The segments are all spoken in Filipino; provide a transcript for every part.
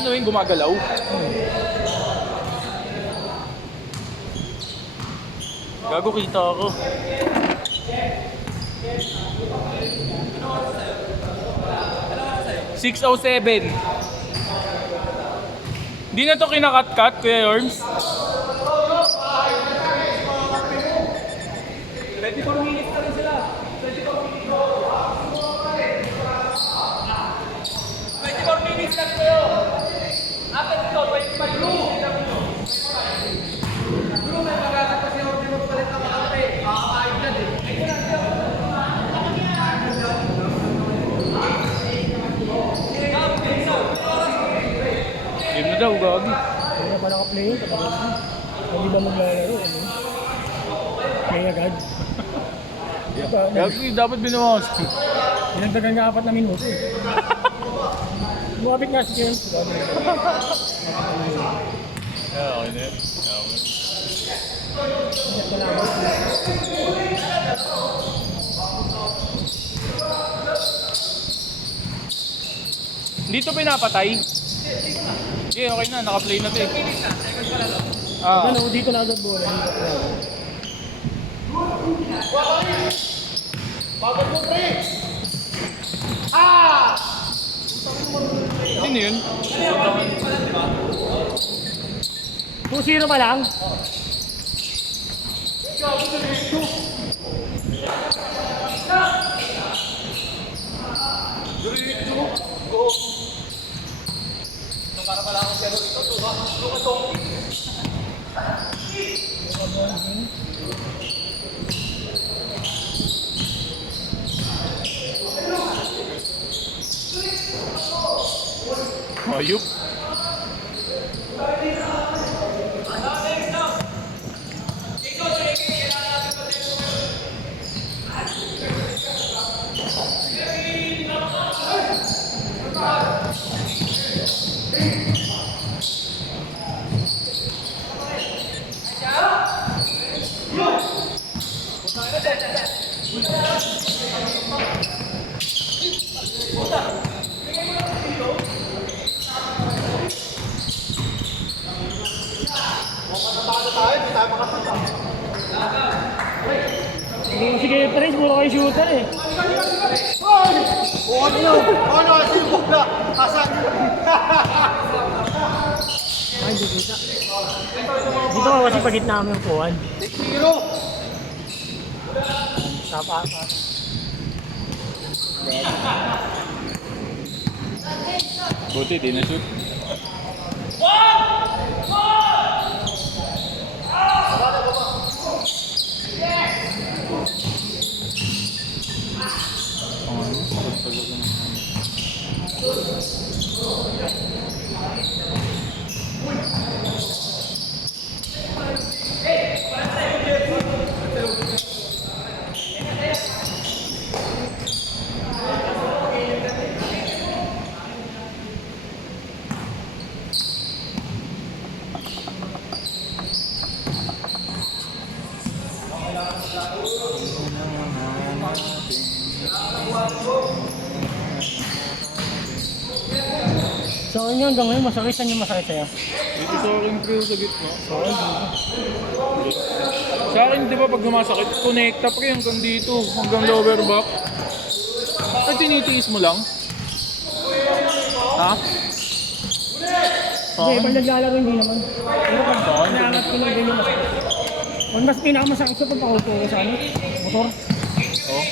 Ano yung gumagalaw? Gago, kita ako. $607. Di na to kinakat-cut, Kuya Yorms? 24 minutes na rin sila. 24 minutes lang kayo. After ito, 25 blue. Blue, may magagat kasi order mo palit ang kape. Makakain na din. Game na daw, gagi. Hindi pa naka-play. Hindi ba maglalaro? Play agad. Gagi, dapat binawas. Dinagdagan nga 4 na minuto. Bumabit nga si James. Okay na yun. Dito pinapatay. Okay, okay na. Naka-play na ito eh. Ano, dito na agad bola. Bago mo, pre! Sino yun? 2-0 pa lang. Para pala akong zero dito, to. Ayup. Sige, Trace, mula kayo shooter eh. Ano, sibog na! Asan? Ay, hindi kita. Dito ka kasi pagit namin yung kuhan. Zero! Tapa. Buti, di na shoot. So, yun hanggang ngayon, masakit. Saan yung masakit sa'yo? Dito sa akin pre sa gitna. Sa akin, di ba pag sumasakit, connecta pre hanggang dito, hanggang lower back. Ay, tinitiis mo lang? Ha? Hindi, pag naglalaro hindi naman. Pero pag Saan? naangat ko na din yung masakit. Pag mas pinakamasakit ko pag pakupo ko sa ano, motor. Oh.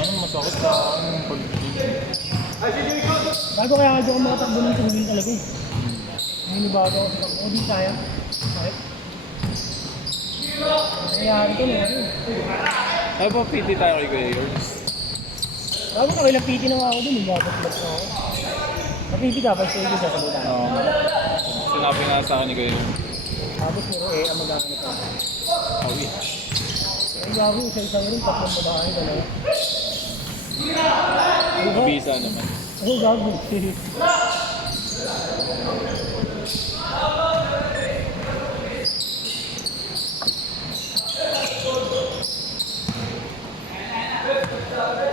Ano, masakit sa akin pag... Bago kaya nga di ako makatakbo ng tumulin talaga eh. Ninibago ako sa takbo. O di kaya. Sakit. Nangyayari ko na yun. Ay pa, piti tayo kay Kuya Yorks. Bago ka ilang piti na nga ako dun, bago club na ako. Napiti ka, basta yung sa salutan. Oo. Sinabi nga sa akin ni Kuya Yorks. Tapos puro ang mag-aamit ako. Awi. Ay bago, isa-isang rin, tatlong babae ka na. Mabisa naman. Oo, gago.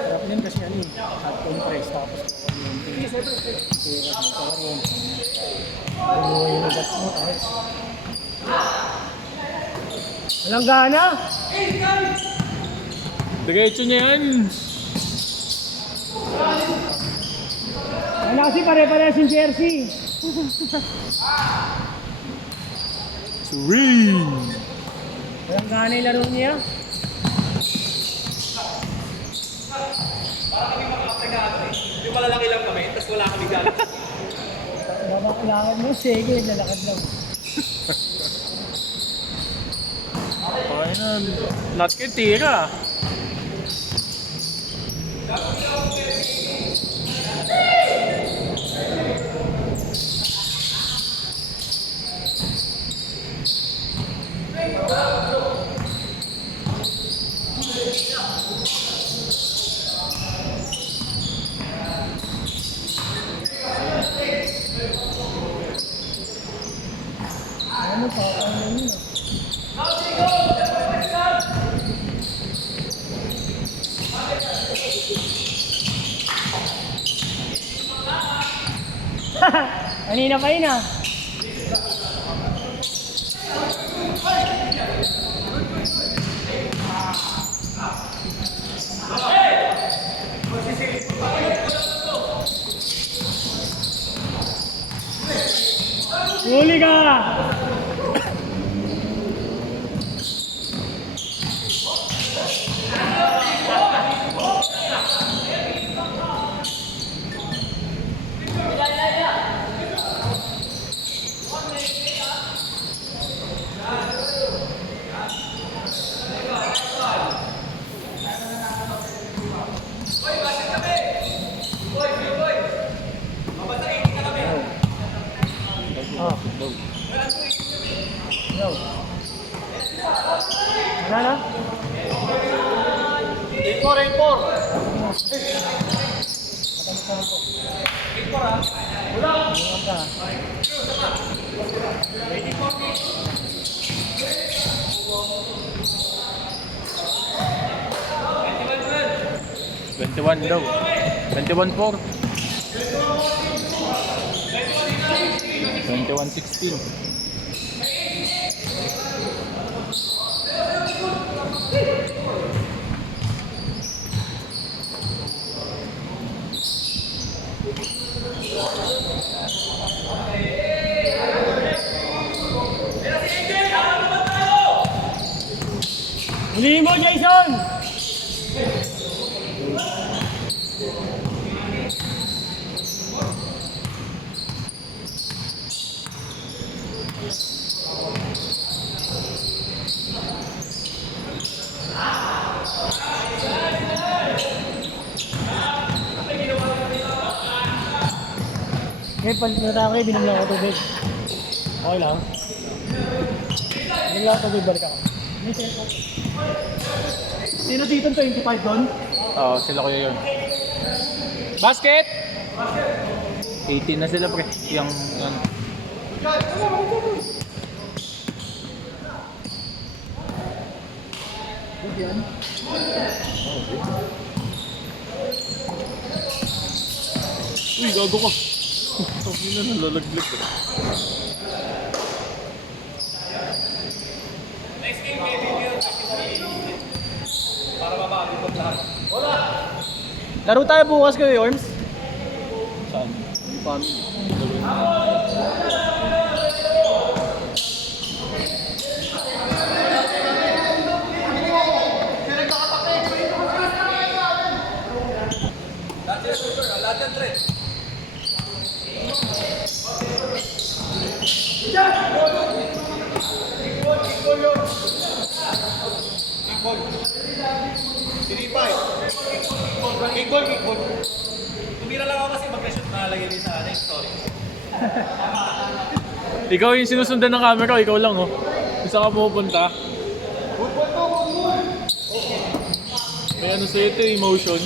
Sarap Yan kasi ano eh, hot compress, tapos kuryente. Pera, kuryente. Buhay yung ugat mo, tapos. Walang gana? Diretso niya yan. Ano kasi pare-pares yung jersey. Sweet! Walang gana yung laro niya. Para kami makakapagano eh. Yung malalaki lang kami, tapos wala kami gano'n. Kailangan mo, sige, lalakad lang. Okay na. Not kay tira. Ano pa, ano yun ah. Kanina pa yun ah. Huli ka! Oh. Yo. Ano na? 8-4. 8-4 ah. Ano ka? 21 daw. 21-4. 21-16. Huliin mo, Jason! Okay, palit na tayo kayo, binom lang ako tubig. Okay lang. Binom lang ako tubig, balik ako. May cellphone. Sino dito 25 doon? Oo, sila kuya yun. Basket! 18 na sila pre. Yung Yan. Uy, gago ka. Sabi na nalalaglag ka. Next game, maybe we'll para mabago ko lahat. Wala! Laro tayo bukas kayo, Yorms? Saan? Family. Lahat yan super, lahat yan trend. Sinipay. Kickball. Tumira lang ako kasi mag-reshoot na lagay din sa next story. Ikaw yung sinusundan ng camera, ikaw lang oh. Kung saan ka pupunta. May ano sa'yo ito, emotion.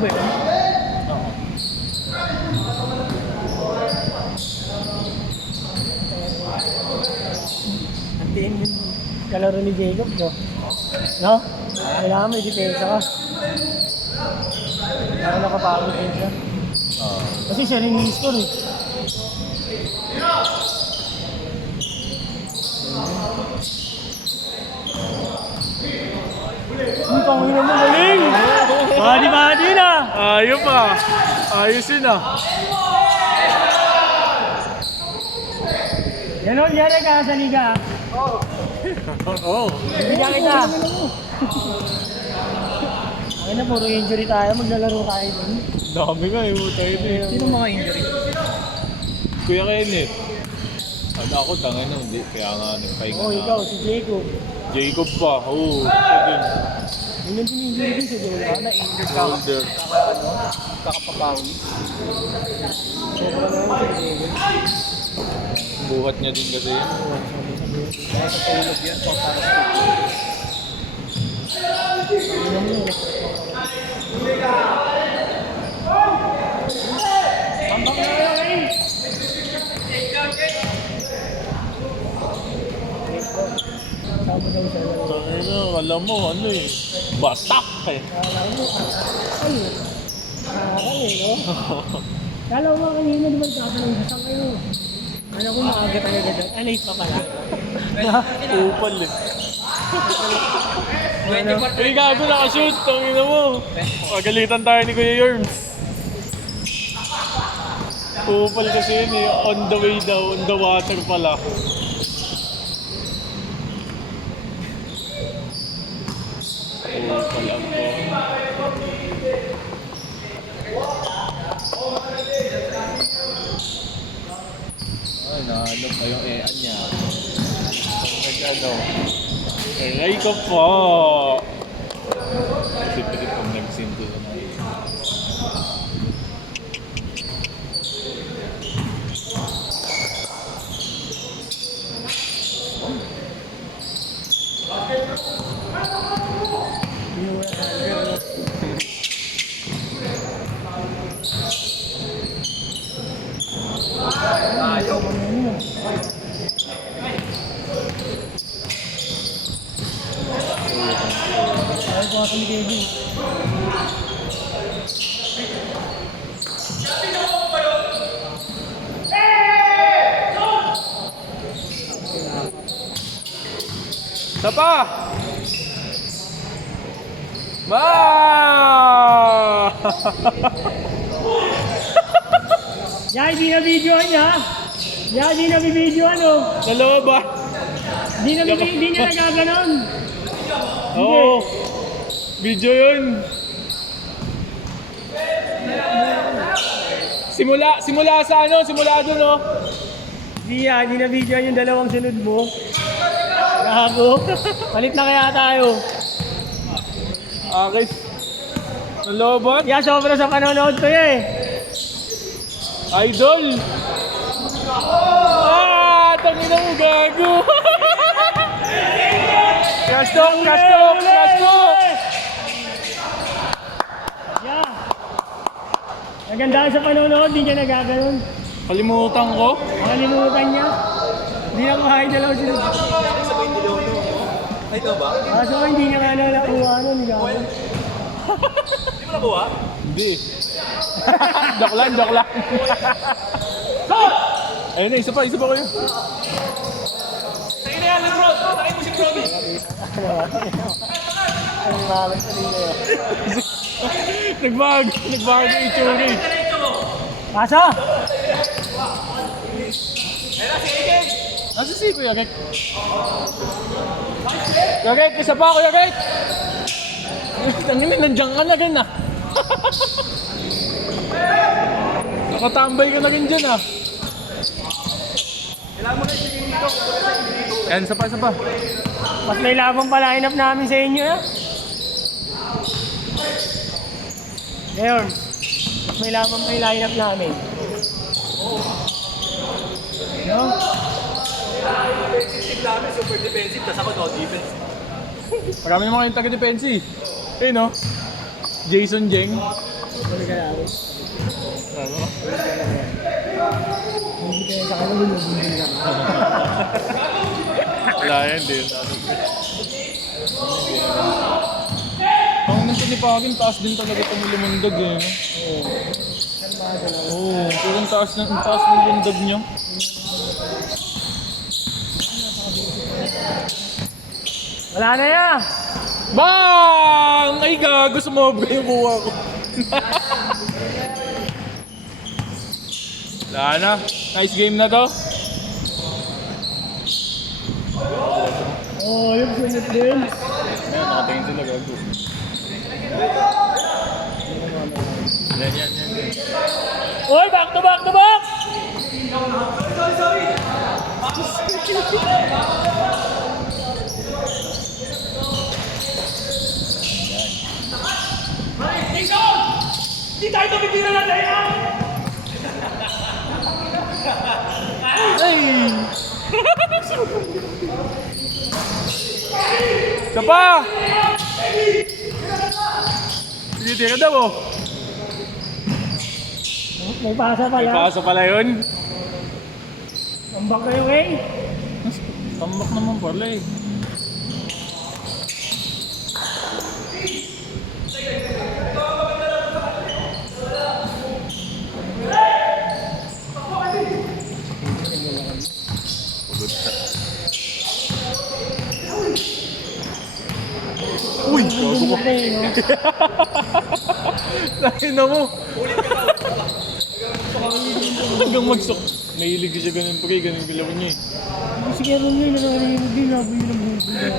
ba yun? Oo. Ang tiin yung kalaro ni Jacob, no? No? Kailangan may depensa ka. Ako nakapagod din siya. Oo. Kasi siya rin yung score eh. Ang pangina mo, galing! Body na! Ayun pa. Ayos yun ah. Yan o, yan ka sa liga. Oo. Bigyan kita. Ay na, puro injury tayo. Maglalaro tayo dun. Dami nga eh. Tayo din. Sino mga injury? Kuya Kenneth. Ano ako, tangin na. Hindi. Kaya nga nagpahinga Oh, na. ikaw, si Jacob. Jacob pa. Oo. Siya din. Yun yung injury din sa Jacob. Na-injured ka. Shoulder. Kakapabawi. Sobrang naman si Jacob. Buhat niya din kasi yun. Kaya sa tulog yan. Pang para sa Tambak na kayo, eh! Sama daw siya. Tangin na. Alam mo, ano eh. Batak eh. Alam mo, ay, nakakal eh, no? Kala mo kanina di ba tatanong saan kayo? Ano kung maaga tayo agad? Ah, late pa pala. Upal eh. Eh, gago nakashoot. Tangin mo. Pagalitan tayo ni Kuya Yorms. Upal kasi yun eh. On the way daw. On the water pala. Upal ang po. Ay, nahanap pa yung EA niya. Nag-ano. Aray ko po! Kasi pilit kong nagsinto na na. Ay, kung ako ni Kevin. Isa pa! Ma! Yan, di na videoan niya. Yan, di na bibidyoan oh. Dalawa ba? Di niya nagaganon. Oo. Video yun. Simula sa ano? Simula doon oh. Di yan, di na videoan yung dalawang sunod mo. Gago. Palit na kaya tayo. Akis. Nalobat? Yan, sobra sa panonood ko eh. Idol! Ah! Tangina mo, gago! Crash talk! Crash talk! Crash talk! Yeah. Nagandaan sa panonood, di niya nagaganon. Kalimutan ko? Makalimutan niya. Hindi na kuhain dalawa sila. sabay nilono. Ay, ikaw ba? Kaso hindi niya nga nakuha nun. Gago. Hindi mo nakuha? Hindi. Joke lang, joke lang. Ayun na, isa pa kayo. Sa'yo na yan, Lebron! Sa'yo mo si Brody! Ang malas sa nila yun. Nagbago yung itsura eh. Kaso! Ayun na, si AJ! Nasa si Kuya Gek? Kuya Gek, isa pa Kuya Gek! Tangin, nandiyan ka na gan ah. Nakatambay ka na rin dyan ah. Kailangan mo na yung dito. Yan, isa pa. Mas may labang pa line up namin sa inyo eh. Ngayon, mas may labang pa yung line up namin. No? Defensive team namin, super defensive. Tapos ako no, defense. Marami naman kayong taga-depensi. Eh no? Jason Jeng. Balik ka na ako. Ano? Hindi kayo sa kanila, bumubuli ka. Wala yan din. Ang nito ni Pagin, taas din talaga itong lumundag eh. Oo. Kalmado lang. Oo, parang taas ng lundag niya. Wala na yan! Bang! Ay gago, sumobra yung buha ko. Wala na. Nice game na to. Oo, yung sunod din. Ayan, nakatingin sila gago. Yan. Oy, back to back to back! Hindi tayo tumitira na tayo! Ay! Isa pa! Tinitira daw oh. May pasa May pala. pasa pala yun. Ang back kayo eh. Tambak naman pala eh. Uy! Gago ko. Nakina mo. Hanggang magsok. Mahilig siya ganun pre, ganun bilaw niya eh. Sige rin yun, nangyayari din. Laboy ng buhay.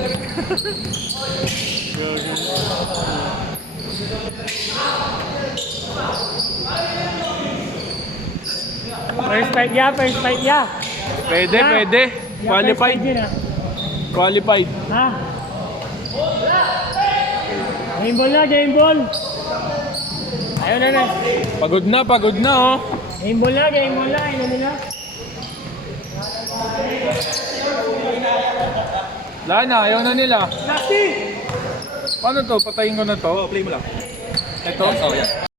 Gago. First fight ya, first fight ya. Pwede, Yeah. pwede. Yeah, Qualified. first fight yun, ah. Qualified. Ha? Game ball na, game ball. Ayun na. Pagod na oh. Game ball na, game ball na. Ayun na nila. Wala na, ayaw na nila. Nasty! Paano to? Patayin ko na to. Play mo lang. Ito? Oh, yeah.